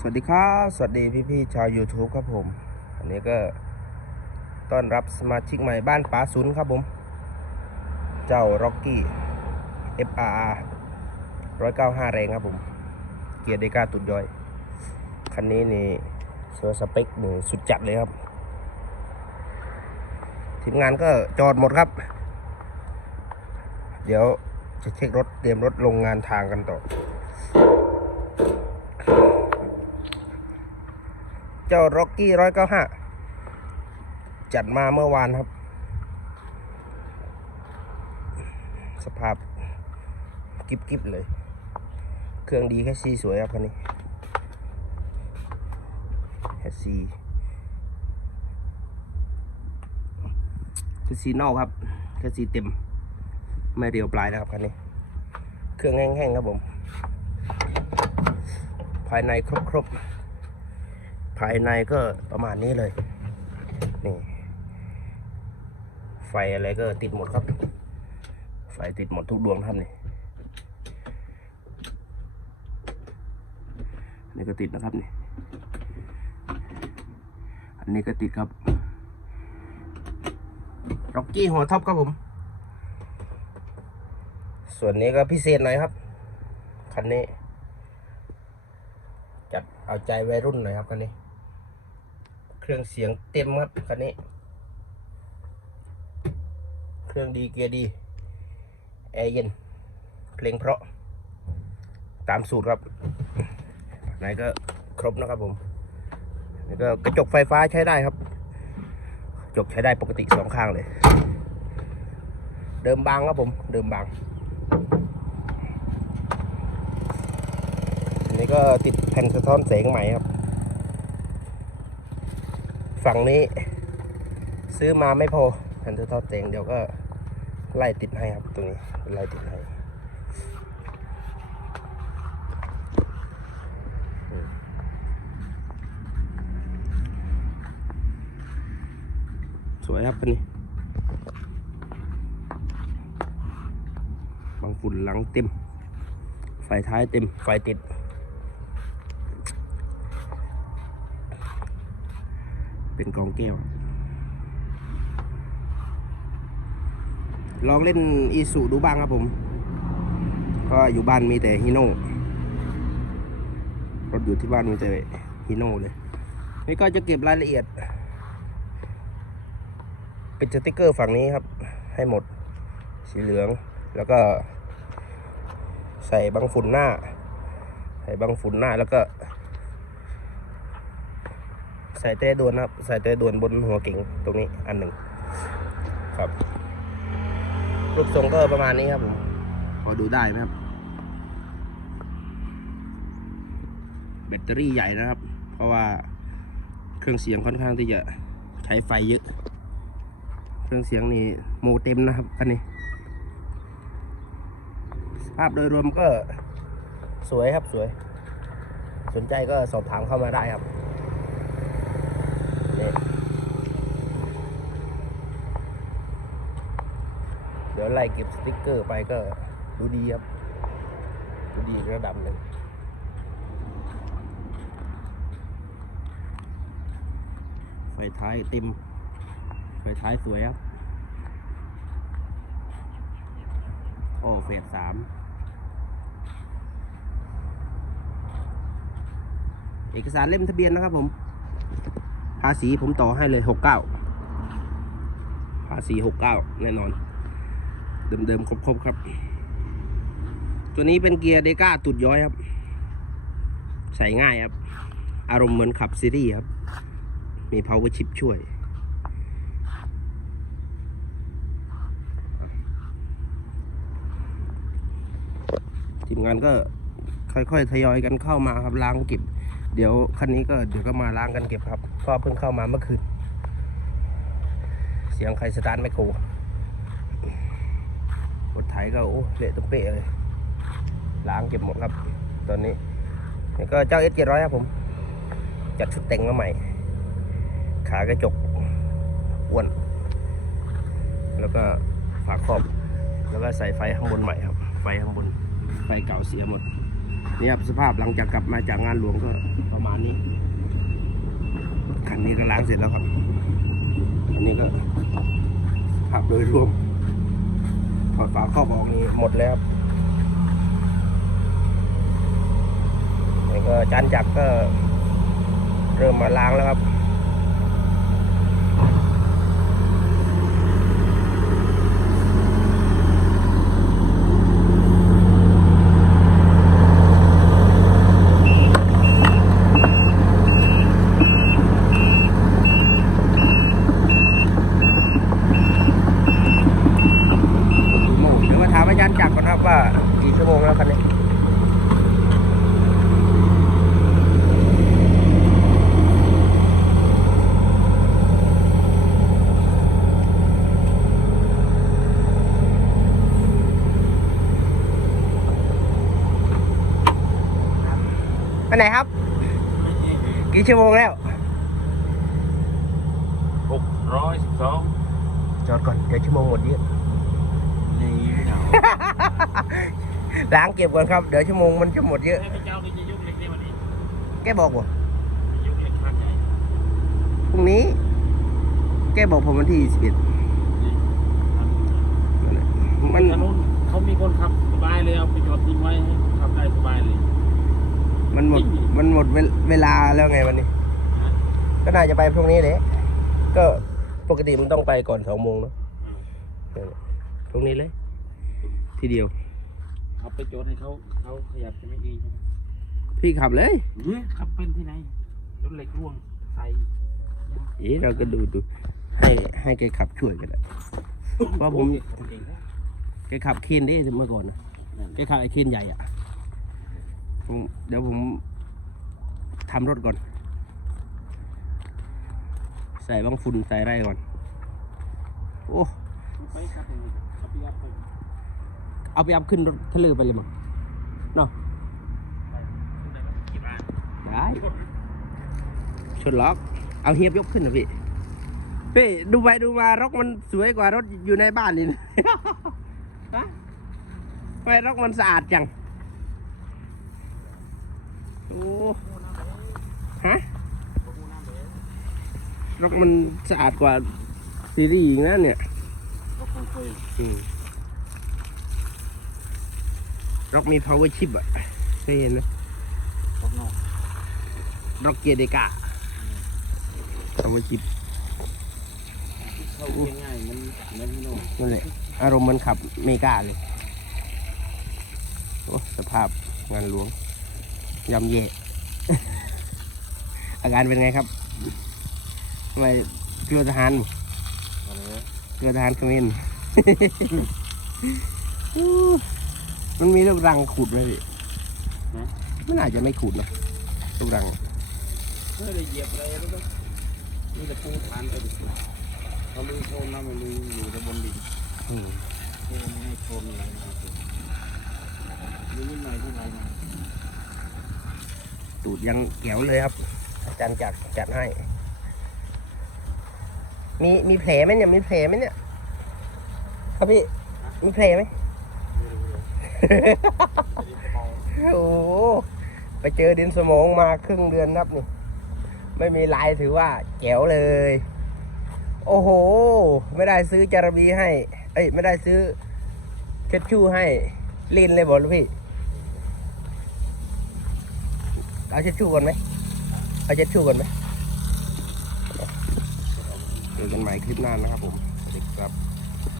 สวัสดีครับ สวัสดีพี่ๆชาว YouTube ครับผมอันนี้ก็ต้อนรับสมาชิกใหม่บ้านป๋าซุนครับผม เจ้า Rocky FRR 195 แรงครับผม เกียร์เดก้าตุดย่อย คันนี้นี่เซอร์สเปคนี่สุดจัดเลยครับ ทีมงานก็จอดหมดครับ เดี๋ยวจะเช็ครถเตรียมรถลงงานทางกันต่อ เจ้าร็อกกี้ร้อยเก้าห้าจัดมาเมื่อวานครับ สภาพกิบกิบเลย เครื่องดีแค่ซีสวยครับคันนี้แค่ซีคือซีนอกครับแค่ซีเต็ม ไม่เรียวปลายนะครับคันนี้ เครื่องแห้งๆครับผม ภายในครบๆ ภายในก็ประมาณนี้เลย นี่ ไฟอะไรก็ติดหมดครับ ไฟติดหมดทุกดวงครับนี่ นี่ก็ติดนะครับนี่ อันนี้ก็ติดครับร็อกกี้หัวท็อปครับผม ส่วนนี้ก็พิเศษหน่อยครับ คันนี้ จัดเอาใจวัยรุ่นหน่อยครับคันนี้ เครื่องเสียงเต็มครับคันนี้ เครื่องดีเกียร์ดี แอร์เย็น เพลงเพราะ ตามสูตรครับไหนก็ครบนะครับผมนี่ก็กระจกไฟฟ้าใช้ได้ครับกระจกใช้ได้ปกติสองข้างเลย เดิมบางครับผม เดิมบางนนี้ก็ติดแผ่นสะท้อนแสงใหม่ครับ ฝั่งนี้ ซื้อมาไม่พอแผ่นสะท้อนแสงเดี๋ยวก็ไล่ติดให้ครับตรงนี้ไล่ติดให้สวยครับคันนี้บางฝุ่นหลังเต็ม ไฟท้ายเต็ม ไฟติด เป็นกองแก้ว ลองเล่นอีสุดูบ้างครับผม ก็อยู่บ้านมีแต่ฮิโน่รถอยู่ที่บ้านมีแต่ฮิโน่เลย นี่ก็จะเก็บรายละเอียดเป็นสติกเกอร์ฝั่งนี้ครับ ให้หมดสีเหลือง แล้วก็ ใส่บังฝุ่นหน้า ใส่บังฝุ่นหน้าแล้วก็ ใส่เต้ด่วนครับใส่เต้ด่วนบนหัวเก๋งตรงนี้อันหนึ่งครับรูปทรงก็ประมาณนี้ครับผมพอดูได้ไหมครับ แบตเตอรี่ใหญ่นะครับ เพราะว่าเครื่องเสียงค่อนข้างที่จะใช้ไฟเยอะ เครื่องเสียงนี่โมเต็มนะครับคันนี้ภาพโดยรวมก็สวยครับสวย สนใจก็สอบถามเข้ามาได้ครับนี่เดี๋ยว ไล่เก็บสติกเกอร์ไปก็ดูดีครับ ดูดีระดับหนึ่งไฟท้ายเต็มไฟท้ายสวยครับโอ้เฟสสามเอกสารเล่มทะเบียนนะครับผม ภาษีผมต่อให้เลยหกเก้าภาษีหกเก้าแน่นอน เดิมๆ ครบๆ ครับ ตัวนี้เป็นเกียร์เดก้าตุดย้อยครับ ใส่ง่ายครับ อารมณ์เหมือนขับซีรีส์ครับ มี power chip ช่วย ทีมงานก็ค่อยๆ ทยอยกันเข้ามาครับล้างเก็บ เดี๋ยวคันนี้ก็เดี๋ยวก็มาล้างกันเก็บครับก็เพิ่งเข้ามาเมื่อคืน เสียงใครสตาร์ทไม่โคร รถไถก็โอ้เละตุ้มเป๊ะเลยล้างเก็บหมดครับ ตอนนี้นี่ก็เจ้าเอสเจ็ดร้อยครับผม จัดชุดแต่งมาใหม่ ขากระจกอ้วน แล้วก็ฝาครอบ แล้วก็ใส่ไฟข้างบนใหม่ครับ ไฟข้างบน ไฟเก่าเสียหมดเนี่ยครับสภาพหลังจากกลับมาจากงานหลวงก็ประมาณนี้ คันนี้ก็ล้างเสร็จแล้วครับ อันนี้ก็ภาพโดยรวม ถอดฝาครอบออกนี่หมดแล้วครับนี่ก็จานจักรก็เริ่มมาล้างแล้วครับ กี่โมงเดี๋ยวมาถามอาจารย์จักรก่อนครับว่ากี่ชั่วโมงแล้วคันนี้ ไปไหนครับ กี่ชั่วโมงแล้วหกร้อยสิบสองจอดก่อนเดี๋ยวชั่วโมงหมดเยอะนี่เหนาล้างเก็บก่อนครับ เดี๋ยวชั่วโมงมันจะหมดเยอะให้พระเจ้านี่จะยกเหล็กในวันนี้แกบอกว่าจะยกเหล็กครั้งใหญ่พรุ่งนี้ แกบอกผมวันที่สิบเอ็ดนี่ครับมันถนนเขามีคนขับสบายเลยเอาไปจอดทิ้งไว้ให้ขับได้สบายเลย มันหมดมันหมดเวลเวลาแล้วไงวันนี้นะก็น่าจะไปพรุ่งนี้เลยก็ปกติมันต้องไปก่อนสองโมงเนอะอืมพรุ่งนี้เลย ทีเดียวเอาไปจอดให้เขาเขาขยับจะไม่ดีใช่ไหมพี่ขับเลยเฮ้ยขับเป็นที่ไหนรถเหล็กร่วงใส่เอ๊ะเราก็ดูดูให้ให้แกขับช่วยกันแหละว่าผมขับเก่งนะแกขับเคนได้เมื่อก่อนนะนั่นแกขับไอ้เคนใหญ่อะผม เดี๋ยวผมทำรถก่อน ใส่บังฝุ่นใส่ไรก่อน โอ้เอาไปอัพขึ้นรถทะเลไปเลยมั้งเนาะได้ชนล็อก เอาเฮียบยกขึ้นนะพี่พี่ดูไปดูมารถมันสวยกว่ารถอยู่ในบ้านนี่นะฮะทำไมรถมันสะอาดจัง โอ้ฮะรถมันสะอาดกว่าซีรีส์อีกนะเนี่ยรถคงเคยอืมรถมี power chip อะเคยเห็นไหมรถนอกเกียร์เดกา power chip ง่ายมันมันนั่นแหละอารมณ์มันขับเมกาเลย โอ้ สภาพงานหลวง ยำแย่อาการเป็นไงครับทำไมเกลือทหารบ่อะไรนะเกลือทหารเขมรมันมีลูกรังขุดไหมพี่ไม่น่าจะไม่ขุดนะลูกรังไม่ได้เหยียบอะไรแล้วก็นี่แต่ปูฐานไปดิเขาลือโคลนนะมันลืออยู่ในบนดินอืมโคลนไม่ให้โคลนอะไรนะครับดูนิดหน่อยที่ไหนมา ตูดยังแก้วเลยครับ อาจารย์จัดจัดให้ มีมีแผลไหมเนี่ย มีแผลไหมเนี่ย ครับพี่ มีแผลไหมโอ้ไปเจอดินสมองมาครึ่งเดือนครับนี่ ไม่มีลายถือว่าแจ๋วเลย โอ้โห ไม่ได้ซื้อจารบีให้ เอ้ย ไม่ได้ซื้อเช็ดชู่ให้ลินเลยบอกลูกพี่ เอาเช็ดชู่ก่อนไหมเอาเช็ดชู่ก่อนไหมเจอกันใหม่คลิปหน้านะครับผม